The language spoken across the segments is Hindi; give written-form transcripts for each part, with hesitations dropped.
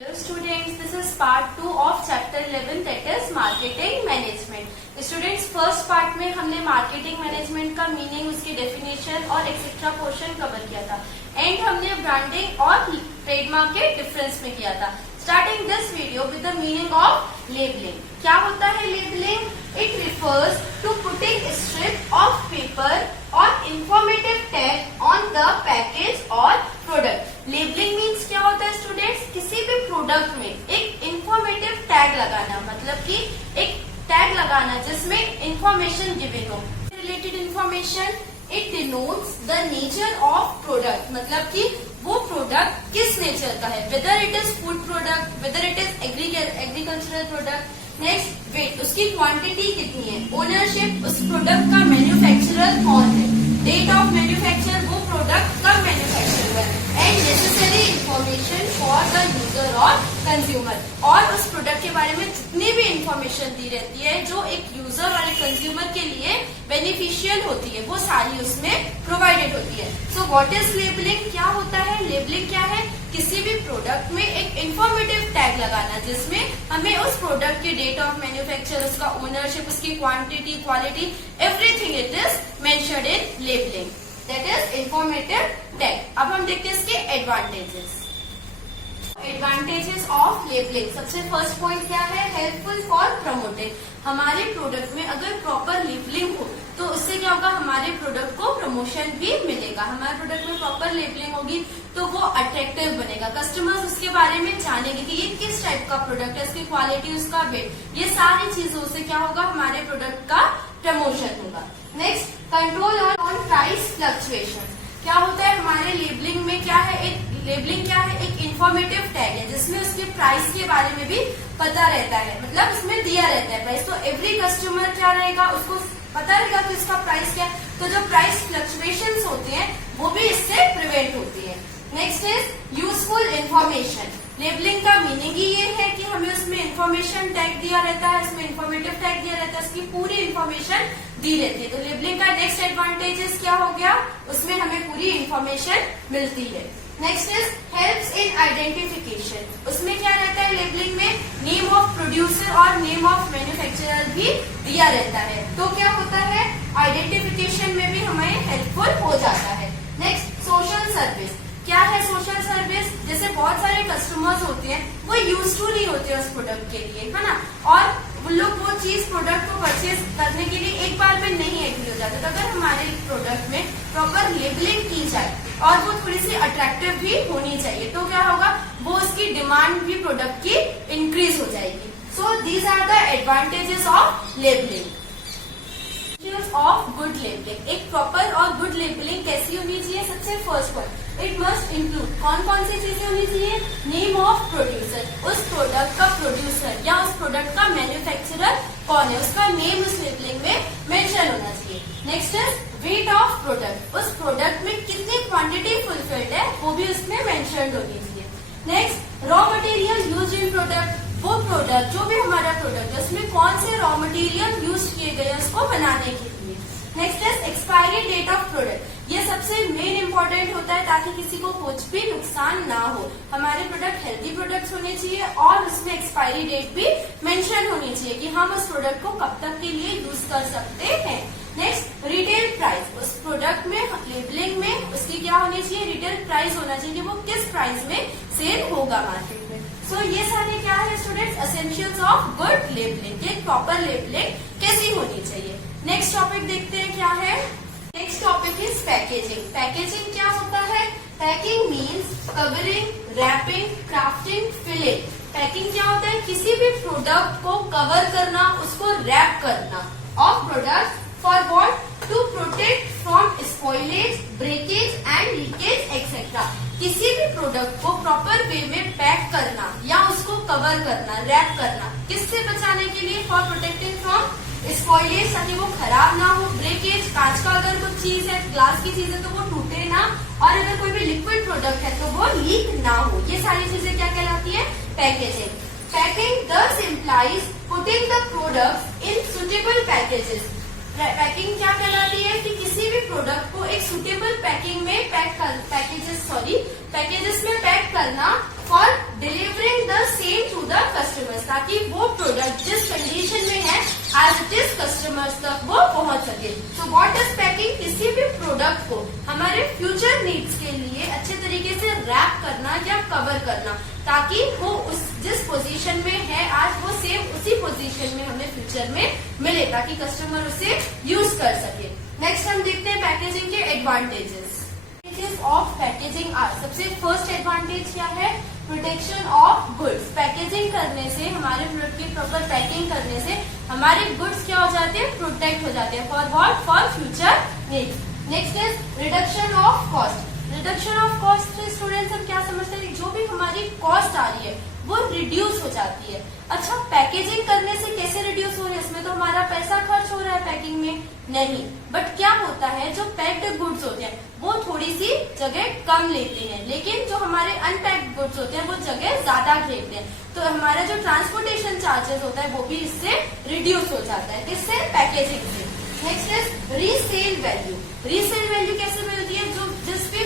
Hello students, this is part 2 of chapter 11 that is marketing management. Students first part में हमने marketing management का meaning, उसकी definition और एक्सेट्रा पोर्शन कवर किया था एंड हमने ब्रांडिंग और ट्रेडमार्क के डिफरेंस में किया था. Starting this video with the meaning of labeling. क्या होता है labeling? It refers to putting a strip of paper or informative tag on the package or product. Labeling means क्या होता है स्टूडेंट्स? किसी भी प्रोडक्ट में एक इंफॉर्मेटिव टैग लगाना, मतलब कि एक टैग लगाना जिसमें इंफॉर्मेशन गिवन हो. Related information, it denotes the nature of product, मतलब कि वो प्रोडक्ट किस नेचर का है, whether it is food product, whether it is agricultural product. Next weight, उसकी क्वांटिटी कितनी है, ओनरशिप, उस प्रोडक्ट का मैन्युफैक्चरर कौन है, डेट ऑफ मैन्युफैक्चर, वो प्रोडक्ट कब मैन्युफैक्चर हुआ है, and necessary information for the user और कंज्यूमर. और उस प्रोडक्ट के बारे में जितनी भी इंफॉर्मेशन दी रहती है जो एक यूजर और एक कंज्यूमर के लिए बेनिफिशियल होती है, वो सारी उसमें प्रोवाइडेड होती है. So what is labelling? क्या होता है लेबलिंग? क्या है? किसी भी प्रोडक्ट में एक इंफॉर्मेटिव टैग लगाना जिसमें हमें उस प्रोडक्ट की डेट ऑफ मैन्युफैक्चर, उसका ओनरशिप, उसकी quantity, quality, everything it is mentioned in labelling. That is informative tag. अब हम देखते हैं इसके एडवांटेजेस. Advantages of labelling. सबसे फर्स्ट पॉइंट क्या है? Helpful for promoting. हमारे प्रोडक्ट में अगर प्रॉपर लेबलिंग हो तो उससे क्या होगा, हमारे प्रोडक्ट को प्रमोशन भी मिलेगा. हमारे प्रोडक्ट में प्रॉपर लेबलिंग होगी तो वो अट्रैक्टिव बनेगा, कस्टमर्स उसके बारे में जानेंगे कि ये किस टाइप का प्रोडक्ट है, उसकी क्वालिटी, उसका वेट, ये सारी चीजों से क्या होगा, हमारे प्रोडक्ट का प्रमोशन होगा. Next, control on price fluctuation. क्या होता है हमारे लेबलिंग में? क्या है एक लेबलिंग? क्या है? एक इंफॉर्मेटिव टैग है जिसमें उसके प्राइस के बारे में भी पता रहता है, मतलब उसमें दिया रहता है प्राइस. तो एवरी कस्टमर क्या रहेगा, उसको पता रहेगा कि उसका प्राइस क्या है. तो जो प्राइस फ्लक्चुएशंस होती हैं वो भी इससे प्रिवेंट होती है. Next is useful information. Labelling का मीनिंग ही ये है कि हमें उसमें इंफॉर्मेशन टैग दिया रहता है, उसमें इंफॉर्मेटिव टैग दिया रहता है, उसकी पूरी इंफॉर्मेशन दी रहती है. तो लेबलिंग का नेक्स्ट एडवांटेजेस क्या हो गया, उसमें हमें पूरी इंफॉर्मेशन मिलती है. Next is helps in identification. उसमें क्या रहता है लेबलिंग में? नेम ऑफ प्रोड्यूसर और नेम ऑफ मैन्युफैक्चरर भी दिया रहता है. तो क्या होता है, आइडेंटिफिकेशन में भी हमें हेल्पफुल हो जाता है. Next, social service. क्या है सोशल सर्विस? जैसे बहुत सारे कस्टमर्स होते हैं वो यूज टू नहीं होते उस प्रोडक्ट के लिए, है ना, और वो लोग वो चीज प्रोडक्ट को परचेज करने के लिए एक बार में नहीं एग्री हो जाते. तो अगर हमारे प्रोडक्ट में प्रॉपर लेबलिंग की जाए और वो थोड़ी सी अट्रैक्टिव भी होनी चाहिए तो क्या होगा, वो उसकी डिमांड भी प्रोडक्ट की इंक्रीज हो जाएगी. So these are the advantages of labelling. Of good labelling. एक प्रॉपर और गुड लेबलिंग कैसी होनी चाहिए? सबसे first point, it must include कौन कौन सी चीजें होनी चाहिए? नेम ऑफ प्रोड्यूसर, उस प्रोडक्ट का प्रोड्यूसर या उस प्रोडक्ट का मैन्युफैक्चरर कौन है, उसका नेम उस लेबलिंग में मेंशन होना चाहिए. Next is weight of product. उस प्रोडक्ट में कितनी क्वांटिटी फुलफिल्ड है वो भी उसमें मेंशन होनी चाहिए. Next, raw material use in product. वो प्रोडक्ट, जो भी हमारा प्रोडक्ट है उसमें कौन से रॉ मटेरियल यूज किए गए उसको बनाने के लिए. Next is expiry date of product. ये सबसे मेन इंपॉर्टेंट होता है ताकि किसी को कुछ भी नुकसान ना हो. हमारे प्रोडक्ट हेल्दी प्रोडक्ट्स होने चाहिए और उसमें एक्सपायरी डेट भी मेंशन होनी चाहिए कि हम उस प्रोडक्ट को कब तक के लिए यूज कर सकते हैं. Next, retail price. उस प्रोडक्ट में लेबलिंग में उसकी क्या होनी चाहिए? रिटेल प्राइस होना चाहिए कि वो किस प्राइस में सेल होगा मार्केट में. सो ये सारे क्या है students, essentials of good labelling. एक प्रॉपर लेबलिंग कैसी होनी चाहिए. नेक्स्ट टॉपिक देखते हैं क्या है. Next topic is packaging. Packaging क्या होता है? Packing means covering, wrapping, crafting, filling. Packing क्या होता है? किसी भी प्रोडक्ट को कवर करना, उसको रैप करना of product for what? To protect from spoilage, breakage and leakage etcetera. किसी भी प्रोडक्ट को प्रॉपर वे में पैक करना या उसको कवर करना, रैप करना, किससे बचाने के लिए? फॉर प्रोटेक्टिंग फ्रॉम स्पॉइलेज, ताकि वो खराब ना हो, ब्रेकेज, कांच का अगर कुछ चीज है, ग्लास की चीज है तो वो टूटे ना, और अगर कोई भी लिक्विड प्रोडक्ट है तो वो लीक ना हो. ये सारी चीजें क्या कहलाती है? Packaging. Packing thus implies putting the product in suitable packages. Packing क्या कहलाती है कि किसी भी प्रोडक्ट को एक सुटेबल पैकिंग में पैकेजेस में पैक करना for delivering the same to the customers, ताकि वो प्रोडक्ट जिस कंडीशन में है एज इट इज कस्टमर्स तक वो पहुंच सके। So what is packing? किसी भी प्रोडक्ट को हमारे फ्यूचर नीड्स के लिए अच्छे तरीके से रैप करना या कवर करना, ताकि वो उस जिस पोजीशन में है आज वो सेम उसी पोजीशन में हमें फ्यूचर में मिले, ताकि कस्टमर उसे यूज कर सके। नेक्स्ट हम देखते हैं पैकेजिंग के एडवांटेजेस ऑफ पैकेजिंग आर। सबसे फर्स्ट एडवांटेज क्या है? Protection of goods. पैकेजिंग करने से, हमारे प्रोडक्ट की प्रॉपर पैकिंग करने से हमारे गुड्स क्या हो जाते हैं? प्रोटेक्ट हो जाते हैं। For what? For future needs. Next is reduction of cost. Reduction of cost से स्टूडेंट्स हम क्या समझते हैं? जो भी हमारी कॉस्ट आ रही है वो रिड्यूस हो जाती है। अच्छा, पैकेजिंग करने से कैसे रिड्यूस हो रही है? इसमें तो हमारा पैसा खर्च हो रहा है पैकिंग में नहीं, बट क्या होता है जो पैक्ड गुड्स होते हैं वो थोड़ी सी जगह कम लेते हैं, लेकिन जो हमारे अनपैक्ड गुड्स होते हैं वो जगह ज्यादा लेते हैं। तो हमारा जो ट्रांसपोर्टेशन चार्जेस होता है वो भी इससे रिड्यूस हो जाता है। किससे? पैकेजिंग से। Next is resale value. Resale value कैसे मिलती है? जो जिस भी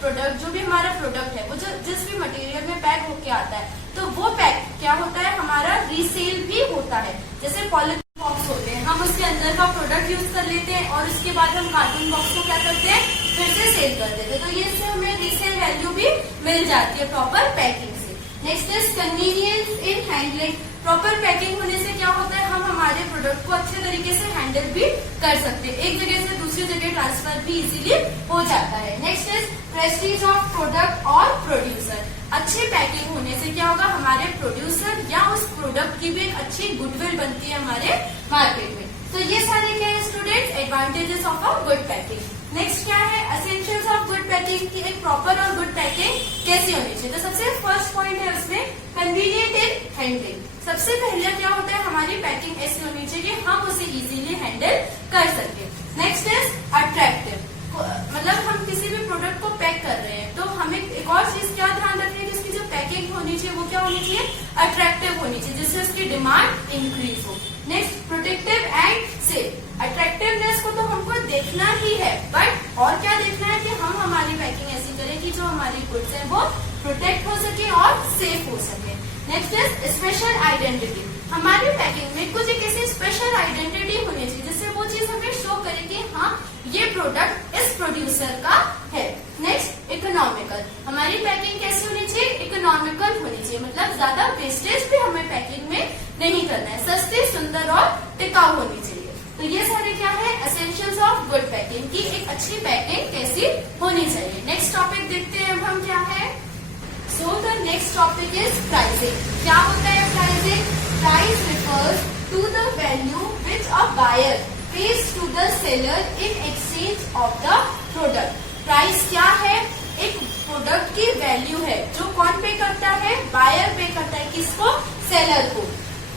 प्रोडक्ट, जो भी हमारा प्रोडक्ट है वो जो जिस भी मटेरियल में पैक होके आता है तो वो पैक क्या होता है? हमारा रीसेल भी होता है। जैसे पॉलिथीन बॉक्स होते हैं, हम उसके अंदर का प्रोडक्ट यूज कर लेते हैं और उसके बाद हम कार्टून बॉक्स को क्या करते हैं? फिर से सेल कर देते हैं। तो ये इससे हमें रीसेल वैल्यू भी मिल जाती है प्रॉपर पैकिंग से। Next is convenience in handling. Proper packing होने से क्या होता है? हम हमारे प्रोडक्ट को अच्छे तरीके से हैंडल भी कर सकते हैं, एक जगह से दूसरी जगह ट्रांसफर भी इजीली हो जाता है। Next is Prestige of product और प्रोड्यूसर। अच्छी पैकिंग होने से क्या होगा? हमारे प्रोड्यूसर या उस प्रोडक्ट की भी एक अच्छी गुडविल बनती है हमारे मार्केट में। तो ये सारे क्या है students? Advantages of a good packing. Next क्या है? एसेंशियल्स ऑफ गुड पैकिंग की एक प्रॉपर और गुड पैकिंग कैसी होनी चाहिए। तो सबसे फर्स्ट पॉइंट है उसमें कन्वीनियंट इन हैंडलिंग। सबसे पहले क्या होता है? हमारी पैकिंग ऐसी होनी चाहिए हम उसे इजीली हैंडल कर सके। Next is attractive. मतलब हम किसी भी प्रोडक्ट को पैक कर रहे हैं तो हमें एक और चीज क्या ध्यान रखनी है कि उसकी जो पैकिंग होनी चाहिए वो क्या होनी चाहिए? अट्रैक्टिव होनी चाहिए, जिससे उसकी डिमांड इंक्रीज हो। Next protective and safe. Attractiveness को तो हमको देखना ही है, बट और क्या देखना है कि हम हमारी पैकिंग ऐसी करें कि जो हमारी गुड्स है वो प्रोटेक्ट हो सके और सेफ हो सके। Next is special identity. हमारी पैकिंग में कुछ एक ऐसी स्पेशल आइडेंटिटी होनी चाहिए जिससे वो चीज हमें शो करे कि हाँ ये प्रोडक्ट इस प्रोड्यूसर का है। Next economical. हमारी पैकिंग कैसी होनी चाहिए? इकोनॉमिकल होनी चाहिए, मतलब ज्यादा वेस्टेज भी हमें पैकिंग में नहीं करना है, सस्ती, सुंदर और टिकाऊ होनी चाहिए। तो ये सारे क्या है? एसेंशियल्स ऑफ गुड पैकिंग की एक अच्छी पैकिंग कैसी होनी चाहिए। नेक्स्ट टॉपिक देखते हैं अब हम क्या है। So the next topic is pricing. क्या होता है pricing? Price refers to the value which a buyer pays to the seller in exchange of the product. Price क्या है? एक प्रोडक्ट की वैल्यू है जो कौन पे करता है? बायर पे करता है। किसको? सेलर को।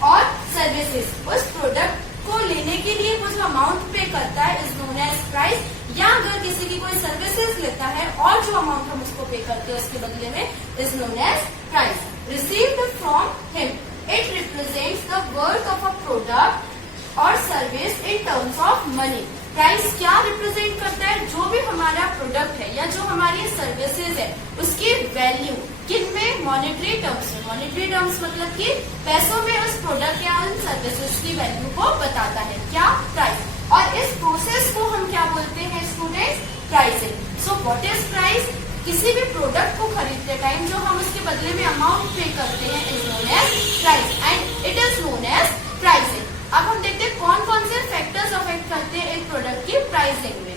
और सर्विसेज, उस प्रोडक्ट को लेने के लिए वो जो अमाउंट पे करता है इज नोन एज प्राइस। या अगर किसी की कोई सर्विसेज लेता है और जो अमाउंट हम उसको पे करते हैं उसके बदले में is known as price. Received from him, it represents the worth of a product or service in terms of money. Price क्या रिप्रेजेंट करता है? जो भी हमारा प्रोडक्ट है या जो हमारी सर्विसेज है उसकी वैल्यू किन में? मॉनेटरी टर्म्स में। मॉनेटरी टर्म्स मतलब कि पैसों में उस प्रोडक्ट या उन सर्विसेज की वैल्यू को बताता है क्या? प्राइस। और इस प्रोसेस को हम क्या बोलते हैं students? Pricing. So what is price? किसी भी प्रोडक्ट को खरीदते टाइम जो हम उसके बदले में अमाउंट पे करते हैं is known as price and it is known as pricing. अब हम देखते हैं कौन कौन से फैक्टर्स अफेक्ट करते हैं एक प्रोडक्ट की प्राइसिंग में।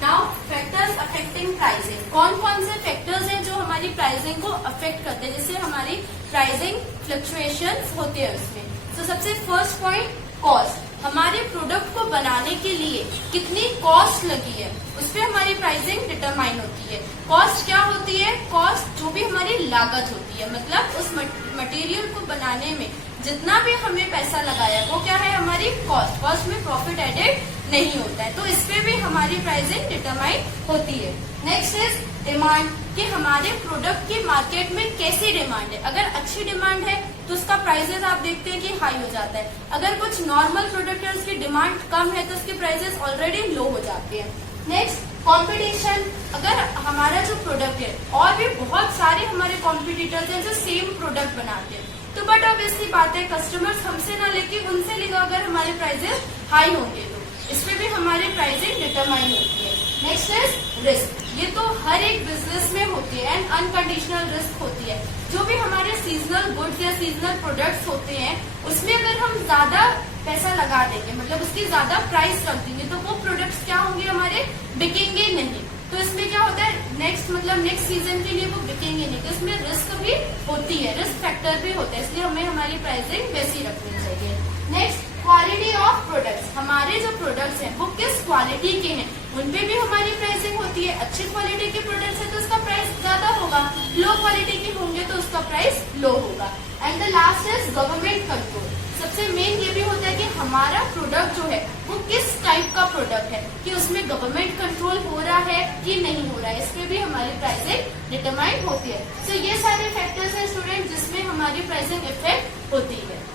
Now factors affecting pricing. कौन कौन से फैक्टर्स हैं जो हमारी प्राइसिंग को अफेक्ट करते हैं, जिससे हमारी प्राइसिंग फ्लक्चुएशंस होते हैं उसमें। तो सबसे फर्स्ट पॉइंट कॉस्ट। हमारे प्रोडक्ट को बनाने के लिए कितनी कॉस्ट लगी है उस पर हमारी प्राइसिंग डिटरमाइन होती है। कॉस्ट क्या होती है? कॉस्ट जो भी हमारी लागत होती है, मतलब उस मटेरियल को बनाने में जितना भी हमें पैसा लगाया वो क्या है? हमारी कॉस्ट। कॉस्ट में प्रॉफिट एडेड नहीं होता है, तो इस पे भी हमारी प्राइसिंग डिटरमाइन होती है। नेक्स्ट इज डिमांड, कि हमारे प्रोडक्ट की मार्केट में कैसी डिमांड है। अगर अच्छी डिमांड है तो उसका प्राइसेस आप देखते हैं कि हाई हो जाता है। अगर कुछ नॉर्मल प्रोडक्ट है उसकी डिमांड कम है तो उसके प्राइसेस ऑलरेडी लो हो जाते हैं। नेक्स्ट कंपटीशन, अगर हमारा जो प्रोडक्ट है और भी बहुत सारे हमारे कॉम्पिटिटर्स हैं जो सेम प्रोडक्ट बनाते हैं, तो बट ऑब्वियसली बात है कस्टमर्स हमसे ना लेके उनसे लेगा अगर हमारे प्राइसेस हाई होंगे तो इसमें भी हमारी प्राइसिंग डिटरमाइन होती है। नेक्स्ट इज रिस्क, ये तो हर एक बिजनेस में होती है एंड अनकंडीशनल रिस्क होती है। जो भी हमारे सीजनल गुड्स या सीजनल प्रोडक्ट्स होते हैं उसमें अगर हम ज्यादा पैसा लगा देंगे, मतलब उसकी ज्यादा प्राइस रख देंगे, तो वो प्रोडक्ट्स क्या होंगे, हमारे बिकेंगे नहीं। तो इसमें क्या होता है, नेक्स्ट सीजन के लिए वो बिकेंगे नहीं, तो इसमें रिस्क भी होती है, रिस्क फैक्टर भी होता है, इसलिए हमें हमारी प्राइसिंग वैसी रखनी चाहिए। नेक्स्ट, क्वालिटी ऑफ प्रोडक्ट्स, हमारे जो प्रोडक्ट्स हैं वो किस क्वालिटी के हैं उनपे भी हमारी प्राइसिंग होती है। अच्छी क्वालिटी के प्रोडक्ट्स है तो उसका प्राइस ज्यादा होगा, लो क्वालिटी के होंगे तो उसका प्राइस लो होगा। And the last is government control, सबसे मेन ये भी होता है कि हमारा प्रोडक्ट जो है वो किस टाइप का प्रोडक्ट है, कि उसमें गवर्नमेंट कंट्रोल हो रहा है कि नहीं हो रहा है, इसमें भी हमारी प्राइसिंग डिटरमाइन होती है। तो ये सारे फैक्टर्स हैं स्टूडेंट जिसमें हमारी प्राइसिंग इफेक्ट होती है।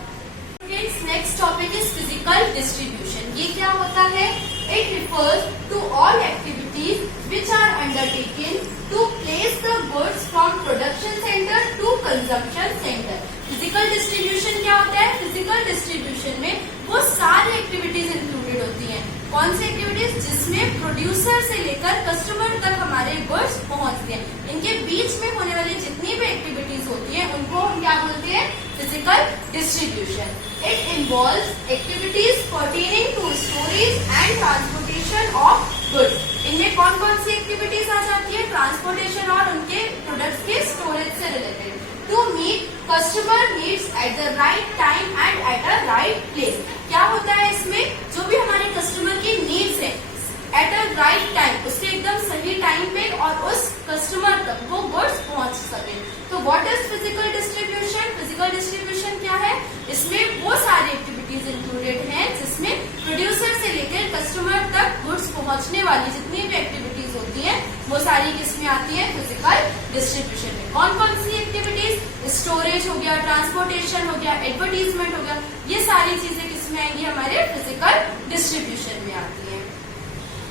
Next topic is physical distribution. ये क्या होता है, it refers to all activities which are undertaken to place the goods from production centre to consumption centre. Physical distribution क्या होता है, फिजिकल डिस्ट्रीब्यूशन में वो सारी एक्टिविटीज इंक्लूडेड होती हैं। कौन सी एक्टिविटीज, जिसमें प्रोड्यूसर से लेकर कस्टमर तक हमारे गुड्स पहुंचते हैं, इनके बीच में होने वाली जितनी भी एक्टिविटीज होती है उनको हम क्या बोलते हैं, physical distribution. It involves activities pertaining to storage and transportation of goods. इनमें कौन कौन सी एक्टिविटीज आ जाती है, ट्रांसपोर्टेशन और उनके प्रोडक्ट्स के स्टोरेज से related. To meet customer needs at the right time and at a right place. क्या होता है इसमें, जो भी हमारे कस्टमर की नीड्स है एट अ राइट टाइम, उसके एकदम सही टाइम पे और उस कस्टमर तक वो गुड्स पहुंच सके। तो what is physical distribution, physical distribution क्या है, इसमें वो सारी एक्टिविटीज इंक्लूडेड हैं जिसमें प्रोड्यूसर से लेकर कस्टमर तक गुड्स पहुंचने वाली जितनी भी एक्टिविटीज होती हैं वो सारी किसमें आती है, फिजिकल डिस्ट्रीब्यूशन में। कौन कौन सी एक्टिविटीज, स्टोरेज हो गया, ट्रांसपोर्टेशन हो गया, एडवर्टीजमेंट हो गया, ये सारी चीजें किसमें आएंगी, हमारे फिजिकल डिस्ट्रीब्यूशन में आती है।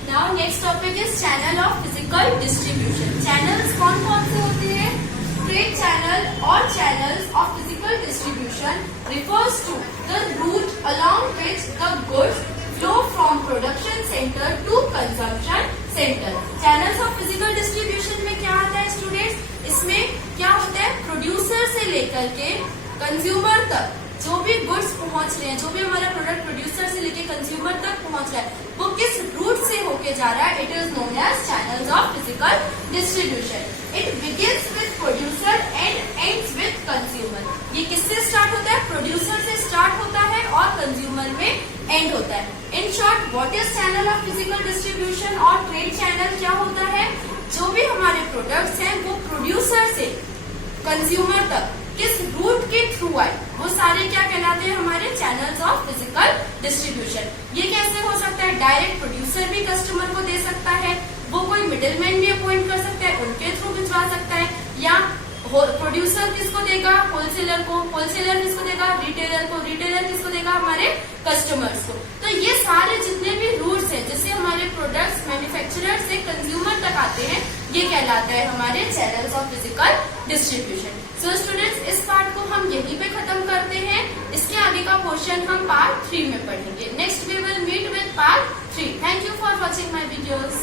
Now next topic is channel of physical distribution. Channels कौन कौन से होते हैं, ट्रेड चैनल और channels of physical distribution refers to the route along which the goods flow from production center to consumption center. Channels of physical distribution में क्या आता है स्टूडेंट्स, इसमें क्या होता है, प्रोड्यूसर से लेकर के कंज्यूमर तक जो भी गुड्स पहुंच रहे हैं, जो भी हमारा प्रोडक्ट प्रोड्यूसर से लेके कंज्यूमर तक पहुंच रहा है वो किस रूट से होके जा रहा है, it is known as channels of physical distribution. It begins with producer and ends with consumer. ये किससे स्टार्ट होता है, प्रोड्यूसर से स्टार्ट होता है और कंज्यूमर में एंड होता है। In short, what is channel of physical distribution और ट्रेड चैनल क्या होता है, जो भी हमारे प्रोडक्ट्स हैं वो प्रोड्यूसर से कंज्यूमर तक किस रूट के थ्रू आए वो सारे क्या कहलाते हैं, हमारे चैनल्स ऑफ फिजिकल डिस्ट्रीब्यूशन। ये कैसे हो सकता है, डायरेक्ट प्रोड्यूसर भी कस्टमर को दे सकता है, वो कोई मिडिलमैन भी अपॉइंट कर सकता है, उनके थ्रू भिजवा सकता है, या प्रोड्यूसर किसको देगा, होलसेलर को, होलसेलर किसको देगा, रिटेलर को, रिटेलर किसको देगा, हमारे कस्टमर्स को। तो ये सारे जितने भी रूट्स हैं जिससे हमारे प्रोडक्ट्स मैन्युफैक्चरर से कंज्यूमर तक आते हैं ये कहलाता है हमारे channels of physical distribution. So students, इस पार्ट को हम यहीं पे खत्म करते हैं, इसके आगे का पोर्शन हम पार्ट 3 में पढ़ेंगे। Next we will meet with part 3। Thank you for watching my videos.